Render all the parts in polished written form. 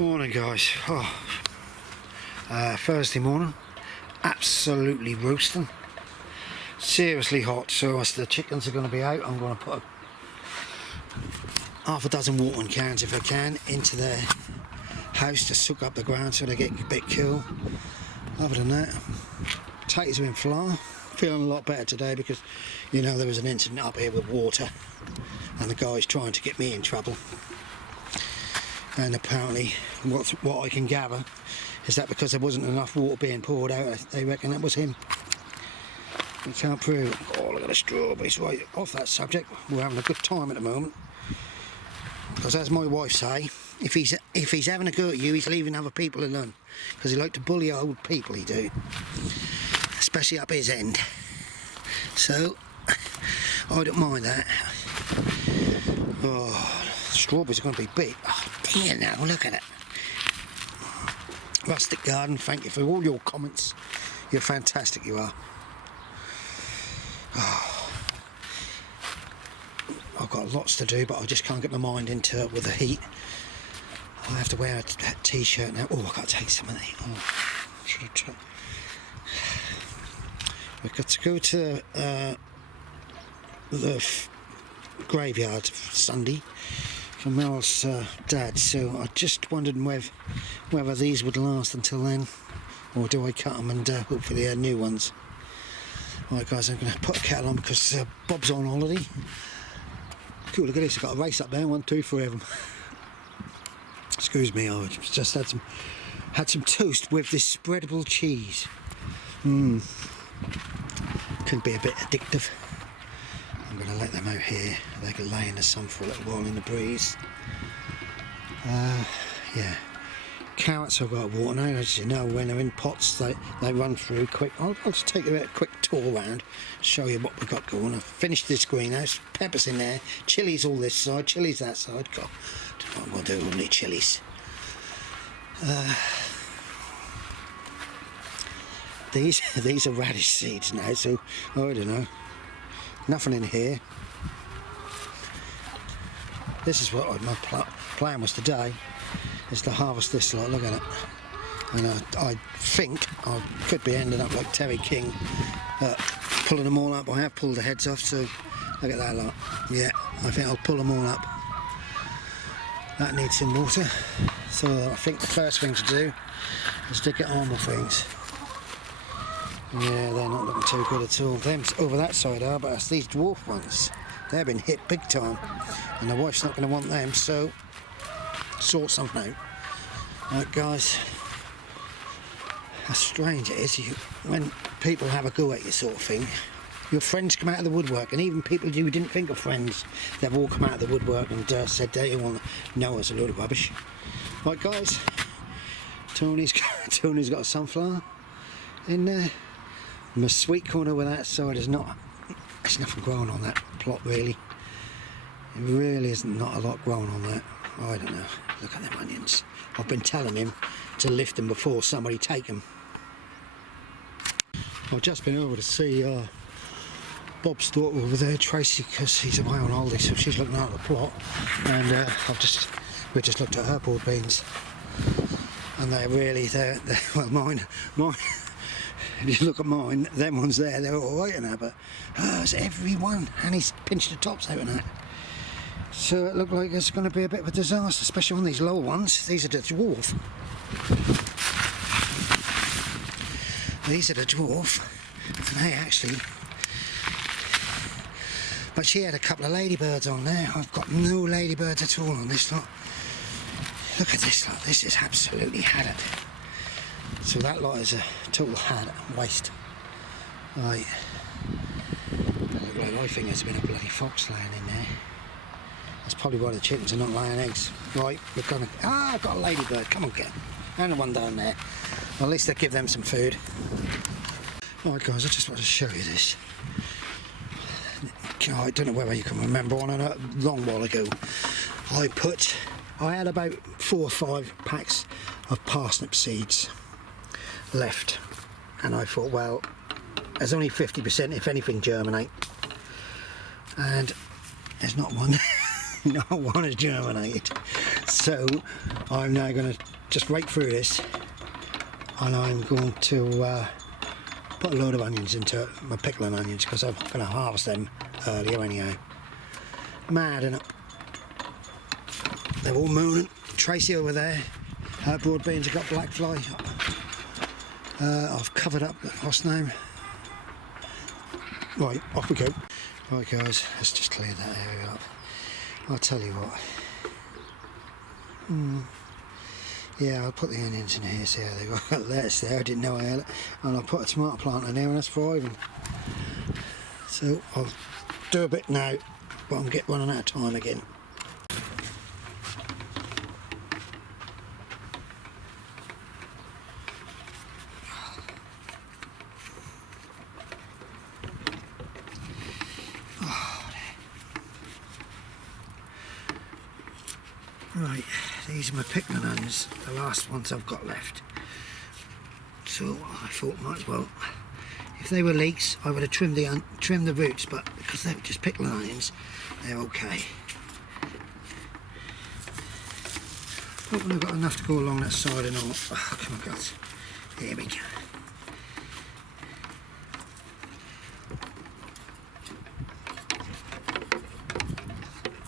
Morning guys. Thursday morning, absolutely roasting, seriously hot. So as the chickens are going to be out, I'm going to put half a dozen watering cans if I can into their house to soak up the ground so they get a bit cool. Other than that, potatoes are in flour. Feeling a lot better today because you know there was an incident up here with water and the guy's trying to get me in trouble. And apparently what I can gather is that because there wasn't enough water being poured out, they reckon that was him. You can't prove it. Oh, look at the strawberries. Right, off that subject, we're having a good time at the moment. Because as my wife say, if he's having a go at you, he's leaving other people alone. Because he like to bully old people, he do. Especially up his end. So, I don't mind that. Oh, strawberries are going to be big. Oh, dear now, look at it. Rustic Garden, thank you for all your comments. You're fantastic, you are. Oh, I've got lots to do, but I just can't get my mind into it with the heat. I have to wear a t-shirt now. Oh, I've got to take some of the... Oh, should have tried. We've got to go to the graveyard Sunday for Mel's dad, so I just wondered whether these would last until then, or do I cut them and hopefully they're new ones. Right guys, I'm going to put a kettle on because Bob's on holiday. Cool, look at this, I've got a race up there, 1, 2, 3 of them. Excuse me, I just had some toast with this spreadable cheese. Could be a bit addictive. I'm going to let them out here. They can lay in the sun for a little while in the breeze. Yeah. Carrots I've got to water now. As you know, when they're in pots, they run through quick. I'll just take a quick tour around, show you what we've got going. I've finished this greenhouse. Peppers in there. Chilies all this side. Chilies that side. God, I don't know what I'm going to do with only chilies. These are radish seeds now, so I don't know. Nothing in here. This is what my plan was today, is to harvest this lot. Look at it. And I think I could be ending up like Terry King, pulling them all up. I have pulled the heads off, so look at that lot. Yeah, I think I'll pull them all up. That needs some water. So I think the first thing to do is to get on with things. Yeah, they're not looking too good at all. Them over that side are, but it's these dwarf ones. They've been hit big time. And the wife's not going to want them, so sort something out. Right, guys. How strange it is when people have a go at you sort of thing. Your friends come out of the woodwork, and even people you didn't think of friends, they've all come out of the woodwork and said they want to know us a load of rubbish. Right, guys. Tony's got a sunflower in there. My sweet corn over that side is there's nothing growing on that plot really. It really isn't not a lot growing on that. I don't know. Look at them onions. I've been telling him to lift them before somebody take them. I've just been over to see Bob's daughter over there, Tracy, because he's away on holiday, so she's looking out at the plot. And we just looked at her broad beans, and they're well, mine. If you look at mine, them ones there, they're all right in there, but it's every one, and he's pinched the tops out of that. So it looked like it's going to be a bit of a disaster, especially on these lower ones. These are the dwarf. These are the dwarf, and they actually... But she had a couple of ladybirds on there. I've got no ladybirds at all on this lot. Look at this lot, this is absolutely had it. So that lot is a total waste. Right. Look like I think there's been a bloody fox laying in there. That's probably why the chickens are not laying eggs. Right, we're gonna... I've got a ladybird, come on, get them. And the one down there. Well, at least they give them some food. Right guys, I just want to show you this. I don't know whether you can remember on a long while ago. I had about 4 or 5 packs of parsnip seeds left, and I thought, well, there's only 50% if anything germinate, and there's not one not one has germinated. So I'm now going to just rake through this, and I'm going to put a load of onions into it, my pickling onions, because I'm going to harvest them earlier anyhow. Mad, innit? They're all mooning. Tracy over there, her broad beans have got black fly. I've covered up, what's the name? Right, off we go. Right guys, let's just clear that area up. I'll tell you what. Yeah, I'll put the onions in here, see how they got lettuce there, I didn't know I had it. And I'll put a tomato plant in there and that's thriving. So I'll do a bit now, but I'm running out of time again. Right, these are my pickling onions, the last ones I've got left. So I thought, might as well, if they were leeks, I would have trimmed the roots, but because they're just pickling onions, they're okay. Hopefully I've got enough to go along that side and all. Oh, come on guys, here we go.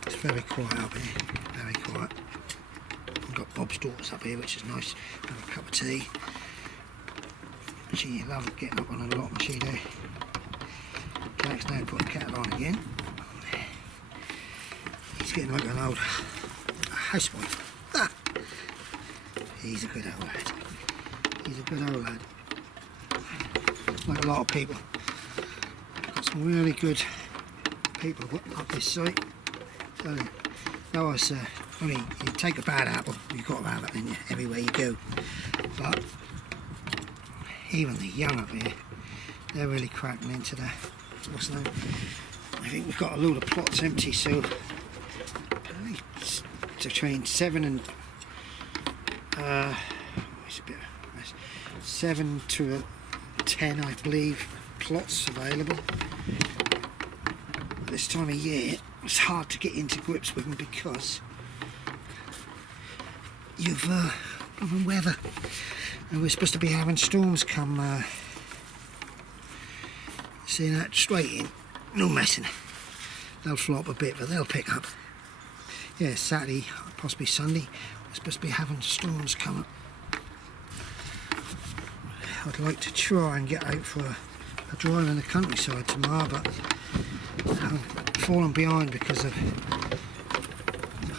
It's very quiet up here, very quiet. I've got Bob's daughters up here, which is nice. Have a cup of tea. She loves getting up on a lot, and she do. Jack's now put the kettle on again. He's getting like an old housewife. Ah! He's a good old lad. He's a good old lad. Like a lot of people. Got some really good people up this site. Tell you. No, I say, only you take a bad apple, you've got to have it in everywhere you go. But even the young up here, they're really cracking into the, what's the name? I think we've got a load of plots empty, so between 7 and 7 to 10, I believe, plots available. This time of year, it's hard to get into grips with them because you've weather, and we're supposed to be having storms come. Seeing that straight in, no messing. They'll flop a bit, but they'll pick up. Yeah, Saturday, possibly Sunday, we're supposed to be having storms coming. I'd like to try and get out for a drive in the countryside tomorrow, but I'm falling behind because of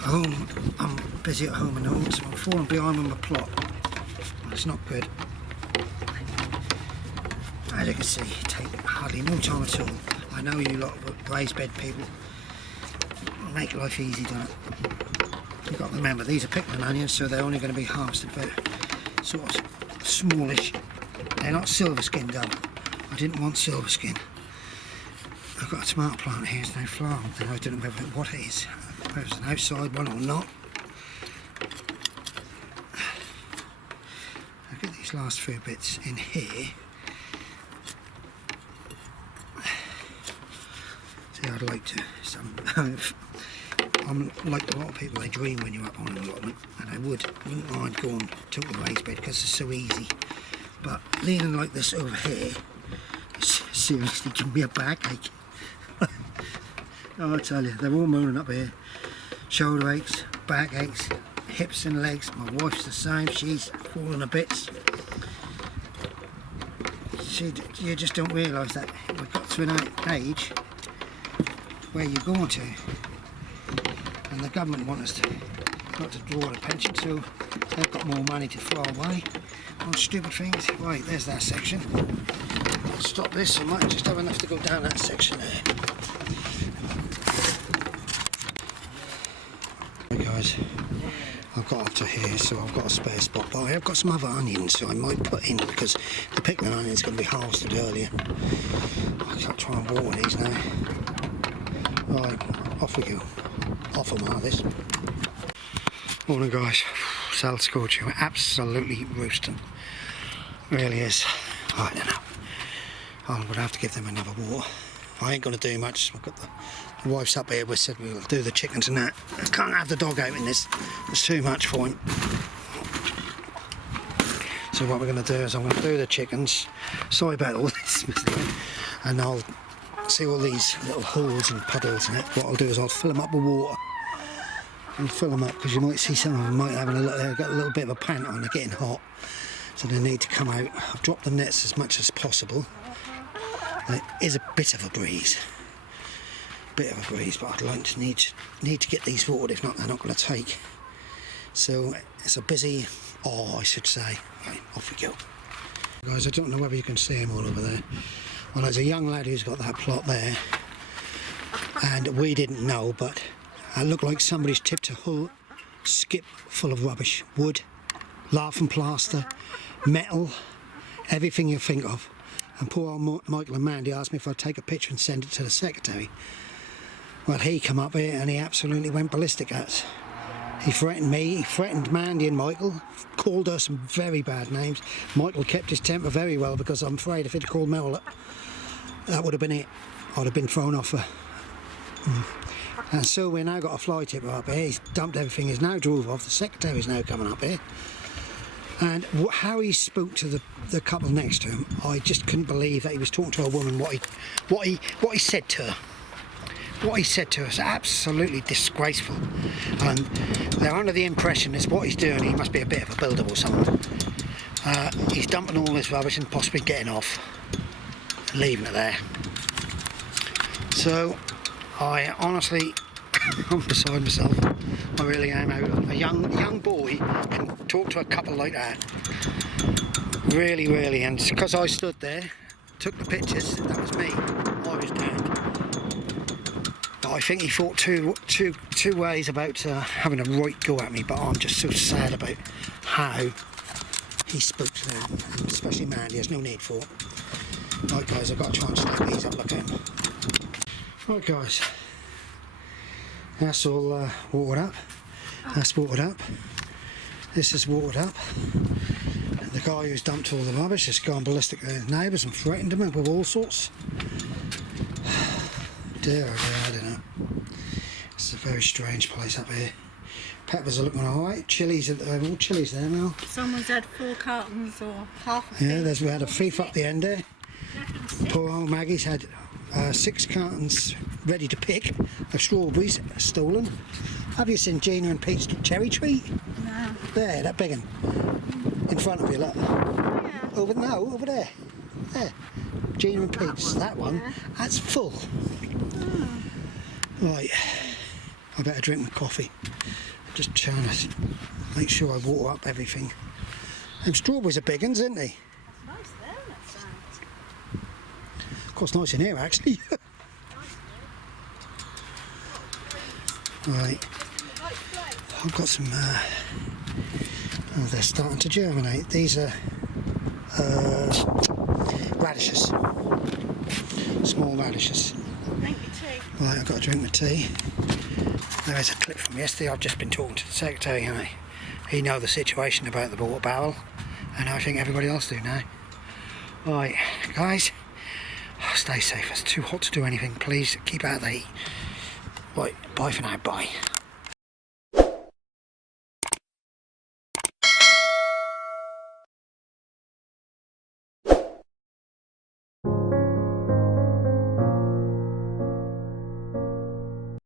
home. I'm busy at home and all, so I'm falling behind with my plot. It's not good. As you can see, it takes hardly no time at all. I know you lot of raised bed people make life easy, don't it? You've got to remember, these are pickling onions, so they're only going to be harvested about sort of smallish. They're not silver skinned though. I didn't want silver skin. I've got a tomato plant here, there's no flower, and I don't know what it is. Whether it's an outside one or not. I'll get these last few bits in here. See, I'd like to, I'm like a lot of people, they dream when you're up on an allotment, and I wouldn't mind going to a raised bed because it's so easy. But leaning like this over here, seriously give me a backache. Oh, I tell you, they're all mooning up here. Shoulder aches, back aches, hips and legs. My wife's the same, she's falling to bits. You just don't realise that we've got to an age where you're going to, and the government want us to not to draw a pension, so they've got more money to throw away on stupid things. Right, there's that section. I'll stop this, I might just have enough to go down that section there. Right guys, I've got up to here, so I've got a spare spot, but I have got some other onions, so I might put in, because the pickling onion is going to be harvested earlier. I'll try and water these now. Right, off we go. Off them out of this. Morning guys, South scorching, absolutely roasting. Really is. I don't know. I'm going to have to give them another water. I ain't going to do much. I've got My wife's up here, we said we'll do the chickens and that. I can't have the dog out in this, it's too much for him. So what we're going to do is I'm going to do the chickens. Sorry about all this, and I'll see all these little holes and puddles in it. What I'll do is I'll fill them up with water. And fill them up because you might see some of them might have got a little bit of a pant on, they're getting hot. So they need to come out. I've dropped the nets as much as possible. And it is a bit of a breeze. But I'd like to need to get these watered, if not they're not going to take. So it's a busy I should say. Right, off we go. Guys, I don't know whether you can see them all over there. Well, there's a young lad who's got that plot there, and we didn't know, but it looked like somebody's tipped a whole skip full of rubbish. Wood, laughing plaster, metal, everything you think of. And poor old Michael and Mandy asked me if I'd take a picture and send it to the secretary. Well, he come up here and he absolutely went ballistic at us. He threatened me, he threatened Mandy and Michael, called us some very bad names. Michael kept his temper very well because I'm afraid if he'd called Mel, that would have been it. I'd have been thrown off her. And so we've now got a fly tipper up here. He's dumped everything, he's now drove off. The secretary's now coming up here. And how he spoke to the couple next to him, I just couldn't believe that he was talking to a woman. What he said to her. What he said to us, absolutely disgraceful. And they're under the impression it's what he's doing, he must be a bit of a builder or something. He's dumping all this rubbish and possibly getting off, leaving it there. So I honestly, I'm beside myself. I really am. A young boy can talk to a couple like that. Really, really. And because I stood there, took the pictures, that was me. I was down. I think he thought two ways about having a right go at me, but I'm just so sad about how he spoke to them, and especially Mandy. There's no need for it. Right guys, I've got to try and stack these up, look at them. Right guys, that's all watered up. That's watered up. This is watered up. The guy who's dumped all the rubbish has gone ballistic to his neighbours and threatened them with all sorts. Dear, I don't know. It's a very strange place up here. Peppers are looking alright. Chilies, all chilies there now. Someone's had 4 cartons or half a Yeah, we had a thief up the end there. Poor old Maggie's had 6 cartons ready to pick of strawberries stolen. Have you seen Gina and Pete's cherry tree? No. There, that big one. In front of you, look. Yeah. Over there. There. Gina and Pete's, that one, that's full. Oh. Right, I better drink my coffee. I'm just trying to make sure I water up everything. Them strawberries are big ones, isn't they? That's nice there, that sounds. Of course, nice in here actually. Right, I've got some, oh, they're starting to germinate. These are radishes, small radishes. Drink your tea. Right, I've got to drink my tea. There is a clip from yesterday. I've just been talking to the secretary and he knows the situation about the water barrel, and I think everybody else do now. Right, guys, stay safe. It's too hot to do anything. Please keep out of the heat. Right, bye for now, bye.